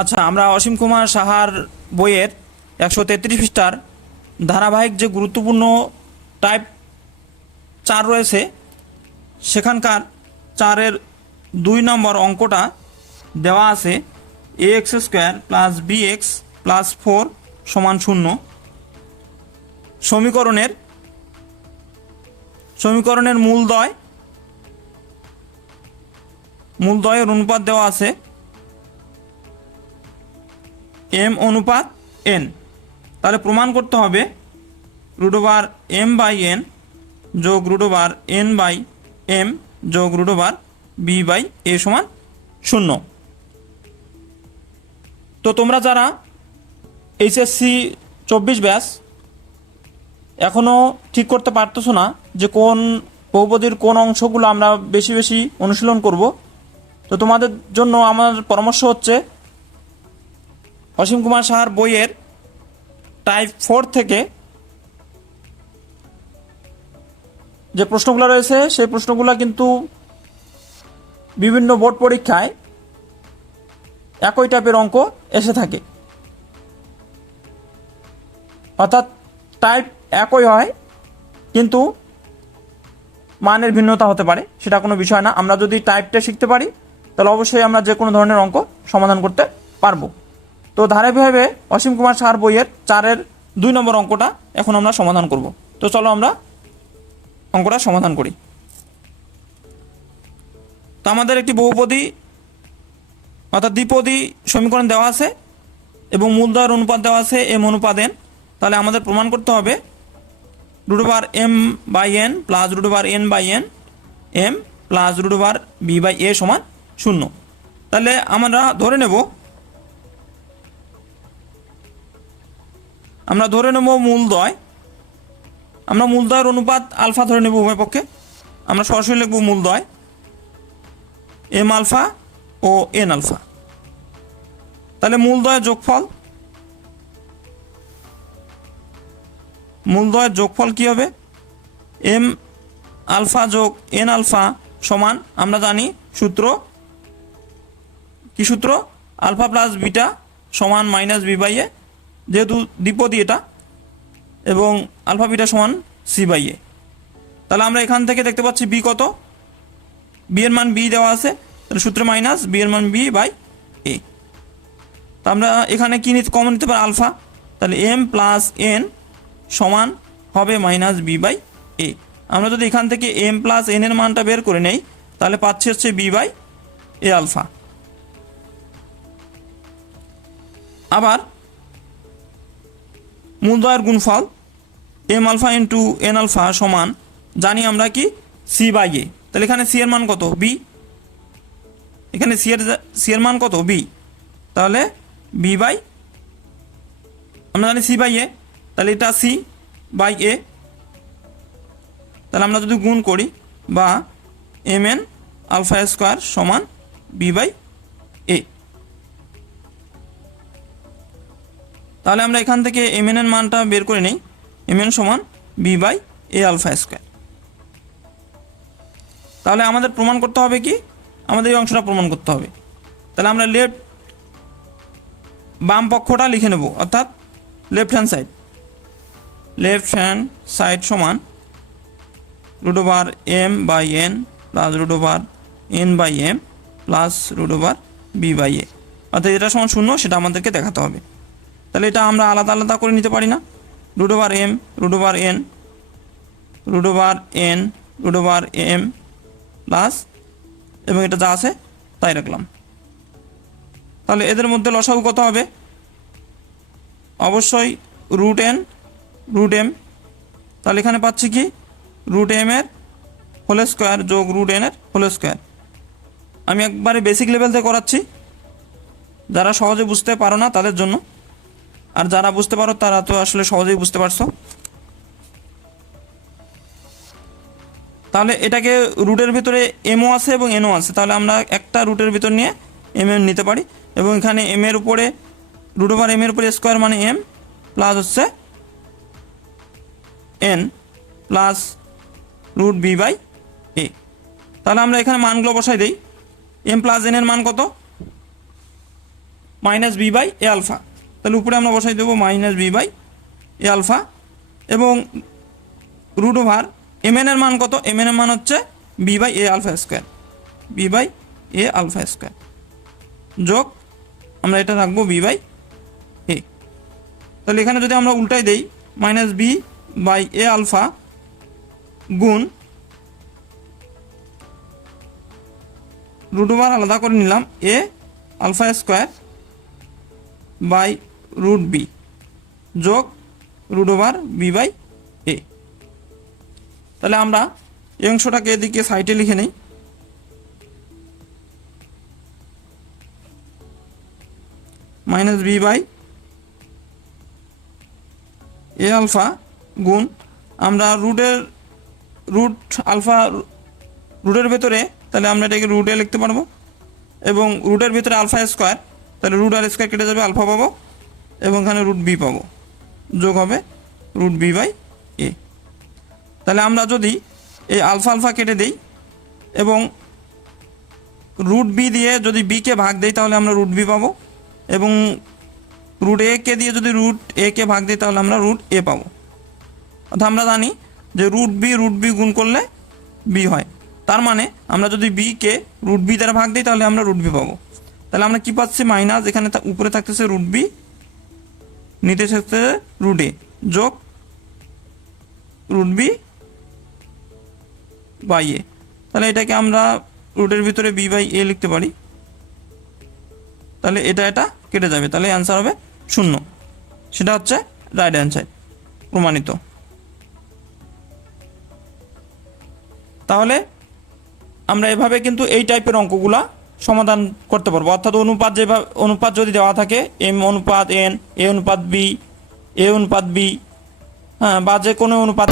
আচ্ছা আমরা অসীম কুমার সাহার বইয়ের একশো তেত্রিশ পৃষ্ঠার ধারাবাহিক যে গুরুত্বপূর্ণ টাইপ চার রয়েছে, সেখানকার চারের দুই নম্বর অঙ্কটা দেওয়া আছে a x square plus b x plus four সমান শূন্য। সমীকরণের সমীকরণের মূলদয়, মূলদয়ের অনুপাত দেওয়া আছে। এম অনুপাত এন। তাহলে প্রমাণ করতে হবে ওভার এম বাই এন যোগ ওভার এন বাই এম যোগ ওভার বি বাই এ সমান শূন্য। তো তোমরা যারা এইচএসসি চব্বিশ ব্যাস এখনও ঠিক করতে পারতেছো না যে কোন বহুপদীর কোন অংশগুলো আমরা বেশি বেশি অনুশীলন করব, তো তোমাদের জন্য আমার পরামর্শ হচ্ছে অসীম কুমার সাহার বইয়ের টাইপ ফোর থেকে যে প্রশ্নগুলো রয়েছে, সেই প্রশ্নগুলো কিন্তু বিভিন্ন বোর্ড পরীক্ষায় একই টাইপের অঙ্ক এসে থাকে। অর্থাৎ টাইপ একই হয়, কিন্তু মানের ভিন্নতা হতে পারে, সেটা কোনো বিষয় না। আমরা যদি টাইপটা শিখতে পারি, তাহলে অবশ্যই আমরা যে কোনো ধরনের অঙ্ক সমাধান করতে পারব। তো ধারাবাহিকভাবে অসীম কুমার সাহার বইয়ের চারের দুই নম্বর অঙ্কটা এখন আমরা সমাধান করব। তো চলো আমরা অঙ্কটা সমাধান করি। তো আমাদের একটি বহুপদী অর্থাৎ দ্বিপদী সমীকরণ দেওয়া আছে এবং মূলদয়ের অনুপাত দেওয়া আছে এম অনুপাত এন তাহলে আমাদের প্রমাণ করতে হবে root over m by n plus root over n by n, m plus root over b by a সমান শূন্য। তাহলে আমরা ধরে নেব আমরা ধরে নেব মূলদয় আমরা মূলদয়ের অনুপাত আলফা ধরে নেব উভয় পক্ষে। আমরা সরাসরি লিখব মূলদয় এম আলফা ও এন আলফা। তাহলে মূলদয়ের যোগফল। মূলদয়ের যোগফল কী হবে? এম আলফা যোগ এন আলফা সমান, আমরা জানি সূত্র। কি সূত্র? আলফা প্লাস বিটা সমান মাইনাস বি যেহেতু দ্বিপদী এটা, এবং আলফা বিটা সমান সি বাই এ তাহলে আমরা এখান থেকে দেখতে পাচ্ছি বি কত? বি এর মান বি দেওয়া আছে, তাহলে সূত্রে মাইনাস বি এর মান বি বাই এ তা আমরা এখানে কি নিতে কমন নিতে পারি? আলফা। তাহলে এম প্লাস এন সমান হবে মাইনাস বি বাই এ আমরা যদি এখান থেকে এম প্লাস এন এর মানটা বের করে নেই, তাহলে পাচ্ছি হচ্ছে বি বাই এ আলফা। আবার মূলদয়ের গুণফল, m alpha into n alpha সমান, জানি আমরা কি? C by a. তাহলে এখানে সি এর মান কত? বি। এখানে সি এর সি এর মান কত? বি। তাহলে বি বাই, আমরা জানি সি বাই এ। তাহলে এটা সি বাই এ। তাহলে আমরা যদি গুণ করি বা এম এন আলফা স্কোয়ার সমান বি বাই তাহলে আমরা এখান থেকে এম এর মানটা বের করে নিই। এম এন সমান b by a alpha square তাহলে আমাদের প্রমাণ করতে হবে কি? আমাদের এই অংশটা প্রমাণ করতে হবে। তাহলে আমরা লেফট বাম পক্ষটা লিখে নেব, অর্থাৎ left hand side left hand side সমান root over m by n plus root over n by m plus root over b by a অর্থাৎ এটা সমান শূন্য, সেটা আমাদেরকে দেখাতে হবে। তাহলে এটা আমরা আলাদা আলাদা করে নিতে পারি না। Over m over n over n over m plus এবং এটা যা আছে তাই রাখলাম। তাহলে এদের মধ্যে লসাগু কত হবে? অবশ্যই রুট এন রুট এম তাহলে এখানে পাচ্ছি কি? রুট এম এর হোল স্কোয়ার যোগ রুট এন এর হোল স্কোয়ার আমি একবারে বেসিক লেভেল থেকে করাচ্ছি। যারা সহজে বুঝতে পারো না তাদের জন্য। আর যারা বুঝতে পারো, তারা তো আসলে সহজেই বুঝতে পারছ। তাহলে এটাকে রুটের ভিতরে এমও আছে এবং এনও আছে। তাহলে আমরা একটা রুটের ভিতর নিয়ে এম এম নিতে পারি এবং এখানে এম এর উপরে রুট ওভার এম এর উপরে স্কোয়ার মানে এম প্লাস হচ্ছে n plus root b by a তাহলে আমরা এখানে মানগুলো বসাই দিই। এম প্লাস এন এর মান কত? Minus b by a alpha তাহলে উপরে আমরা বসাই দেবো minus b by a alpha এবং রুট ওভার এম এর মান কত? এম এর মান হচ্ছে b by a alpha square b by a alpha square যোগ, আমরা এটা রাখব বি বাই এ তাহলে এখানে যদি আমরা উল্টাই দেই minus b by a alpha গুণ রুট ওভার আলাদা করে নিলাম a alpha square by root b যোগ root over b by a তাহলে আমরা এই অংশটাকে এদিকে সাইডে লিখে নিই। Minus b by a alpha গুণ আমরা রুটের রুট আলফা রুটের ভেতরে তাহলে আমরা এটাকে রুটে লিখতে পারব। এবং রুটের ভিতরে আলফা স্কোয়ার তাহলে রুট আর স্কোয়ার কেটে যাবে আলফা পাবো। এবং এখানে রুট বি পাবো। যোগ হবে রুট বি বাই এ তাহলে আমরা যদি এই আলফা আলফা কেটে দেই এবং রুট বি দিয়ে যদি বিকে ভাগ দেই, তাহলে আমরা রুট বি পাবো। এবং রুট এ কে দিয়ে যদি রুট এ কে ভাগ দিই, তাহলে আমরা রুট এ পাবো। অর্থাৎ আমরা জানি যে রুট বি রুট বি গুণ করলে বি হয়। তার মানে আমরা যদি বি কে রুট বি দ্বারা ভাগ দিই, তাহলে আমরা রুট বি পাবো। তাহলে আমরা কি পাচ্ছি? মাইনাস এখানে উপরে থাকতেছে রুট বি নিতে থাকতেছে রুট এ যোগ রুট বি বাই এ। তাহলে এটাকে আমরা রুটের ভিতরে বি বাই এ লিখতে পারি। তাহলে এটা এটা কেটে যাবে। তাহলে অ্যান্সার হবে শূন্য। সেটা হচ্ছে রাইট অ্যান্সার প্রমাণিত। তাহলে আমরা এভাবে কিন্তু এই টাইপের অঙ্কগুলা সমাধান করতে পারব। অর্থাৎ অনুপাত যেভাবে, অনুপাত যদি দেওয়া থাকে, এম অনুপাত এন, এ অনুপাত বি, এ অনুপাত বি হ্যাঁ বা যে কোনো অনুপাত।